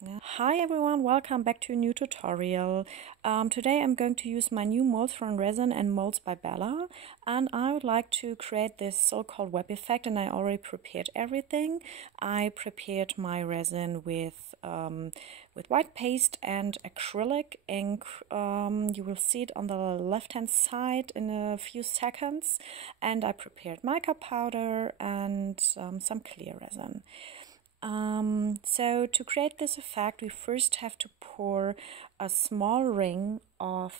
Hi everyone, welcome back to a new tutorial. Today I'm going to use my new molds from ResinAndMoldsByBella, and I would like to create this so-called web effect, and I already prepared everything. I prepared my resin with white paste and acrylic ink. You will see it on the left hand side in a few seconds, and I prepared mica powder and some clear resin. So to create this effect, we first have to pour a small ring of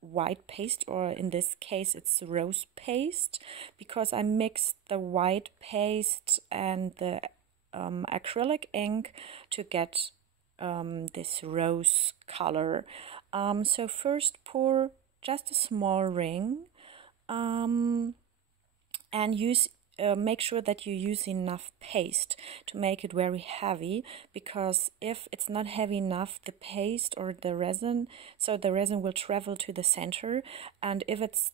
white paste, or in this case it's rose paste, because I mixed the white paste and the acrylic ink to get this rose color. So first pour just a small ring and make sure that you use enough paste to make it very heavy, because if it's not heavy enough, the paste or the resin, so the resin will travel to the center, and if it's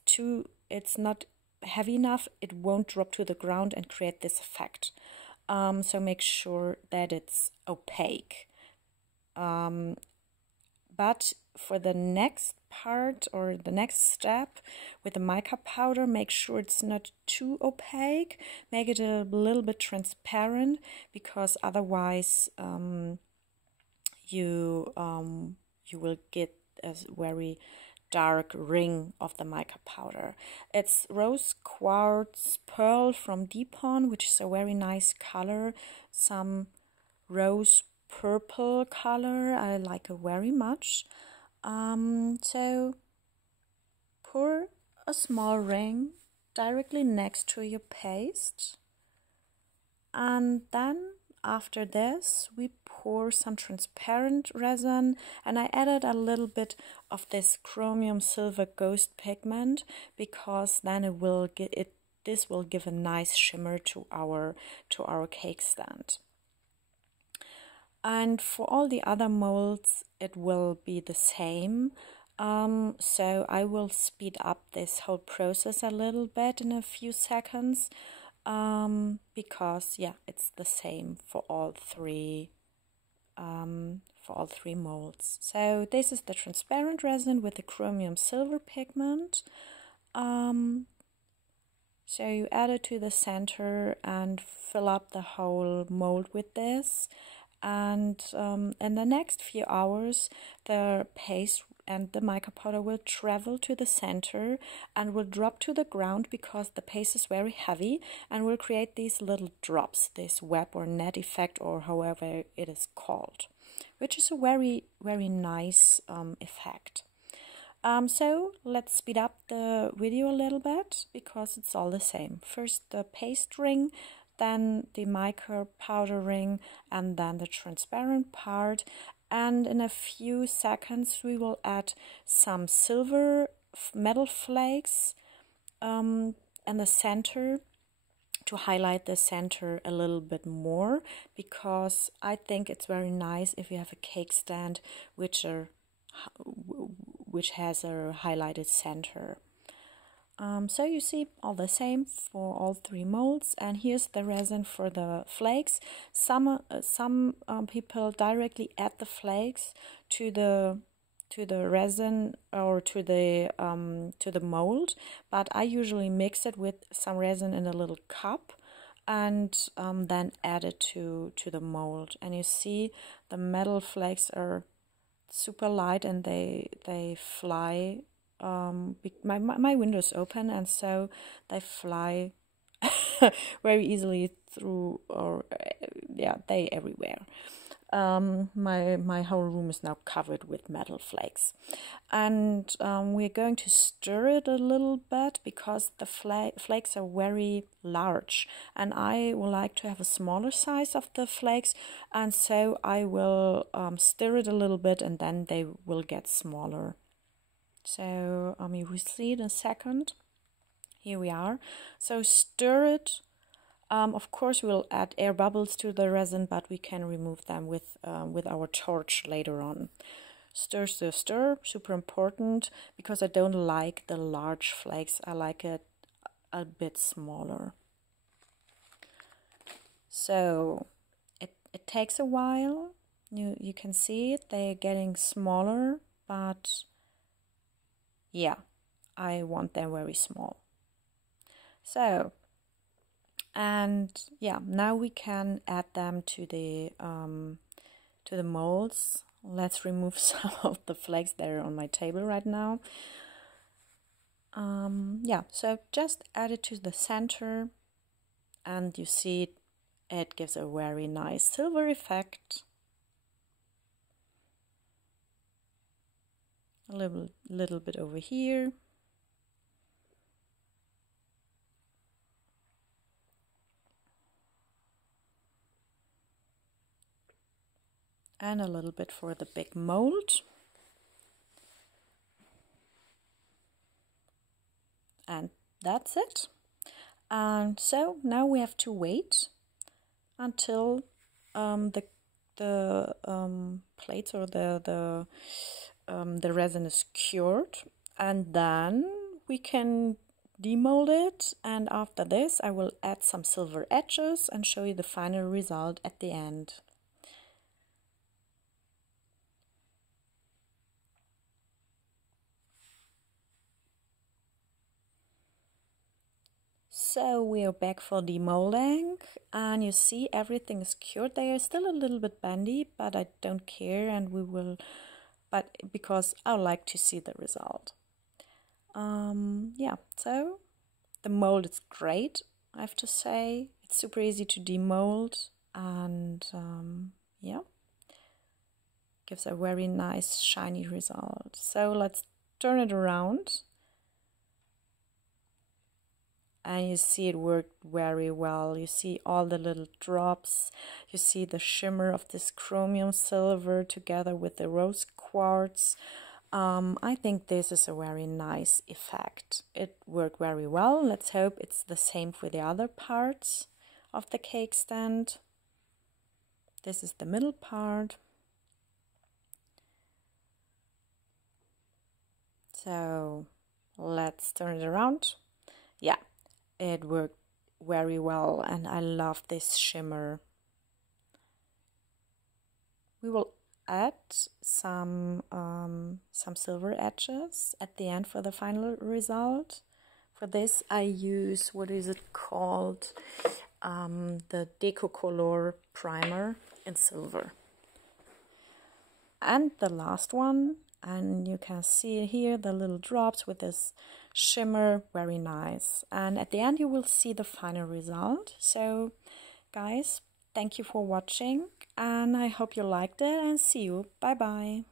not heavy enough, it won't drop to the ground and create this effect. So make sure that it's opaque. But for the next part or the next step with the mica powder, make sure it's not too opaque. Make it a little bit transparent, because otherwise you will get a very dark ring of the mica powder. It's rose quartz pearl from Dipon, which is a very nice color. Some rose purple color I like it very much. So pour a small ring directly next to your paste, and then after this we pour some transparent resin, and I added a little bit of this chromium silver ghost pigment, because then this will give a nice shimmer to our cake stand. And for all the other molds, it will be the same. So I will speed up this whole process a little bit in a few seconds, because yeah, it's the same for all three molds. So this is the transparent resin with the chromium silver pigment. So you add it to the center and fill up the whole mold with this. And in the next few hours, the paste and the mica powder will travel to the center and will drop to the ground, because the paste is very heavy, and will create these little drops, this web or net effect, or however it is called, which is a very, very nice effect. So let's speed up the video a little bit, because it's all the same. First the paste ring, then the mica powder ring, and then the transparent part. And in a few seconds we will add some silver metal flakes in the center to highlight the center a little bit more, because I think it's very nice if you have a cake stand which has a highlighted center. So you see all the same for all three molds, and here's the resin for the flakes. Some people directly add the flakes to the resin or to the mold, but I usually mix it with some resin in a little cup and then add it to the mold. And you see the metal flakes are super light, and they fly. My window's open, and so they fly very easily through, or yeah, they everywhere. My whole room is now covered with metal flakes, and we're going to stir it a little bit, because the flakes are very large, and I would like to have a smaller size of the flakes, and so I will stir it a little bit, and then they will get smaller. So you will see in a second. Here we are. So stir it. Of course we'll add air bubbles to the resin, but we can remove them with our torch later on. Stir, stir, stir, super important, because I don't like the large flakes. I like it a bit smaller. So it takes a while, You can see it, they're getting smaller, but yeah, I want them very small. So, and yeah, now we can add them to the molds. Let's remove some of the flakes that are on my table right now. Yeah, so just add it to the center, and you see it gives a very nice silver effect. A little bit over here. And a little bit for the big mold. And that's it. And so now we have to wait until the plates or the resin is cured, and then we can demold it. And after this, I will add some silver edges and show you the final result at the end. So we are back for demolding, and you see everything is cured. They are still a little bit bendy, but I don't care, and we will, but because I like to see the result. Yeah, so the mold is great, I have to say. It's super easy to demold, and yeah, gives a very nice shiny result. So let's turn it around. And you see it worked very well. You see all the little drops. You see the shimmer of this chromium silver together with the rose quartz. I think this is a very nice effect. It worked very well. Let's hope it's the same for the other parts of the cake stand. This is the middle part. So let's turn it around. Yeah. It worked very well, and I love this shimmer. We will add some silver edges at the end for the final result. For this I use, what is it called? The Deco Color primer in silver. And the last one, and you can see here the little drops with this shimmer, very nice. And at the end you will see the final result. So guys, thank you for watching, and I hope you liked it, and see you. Bye bye.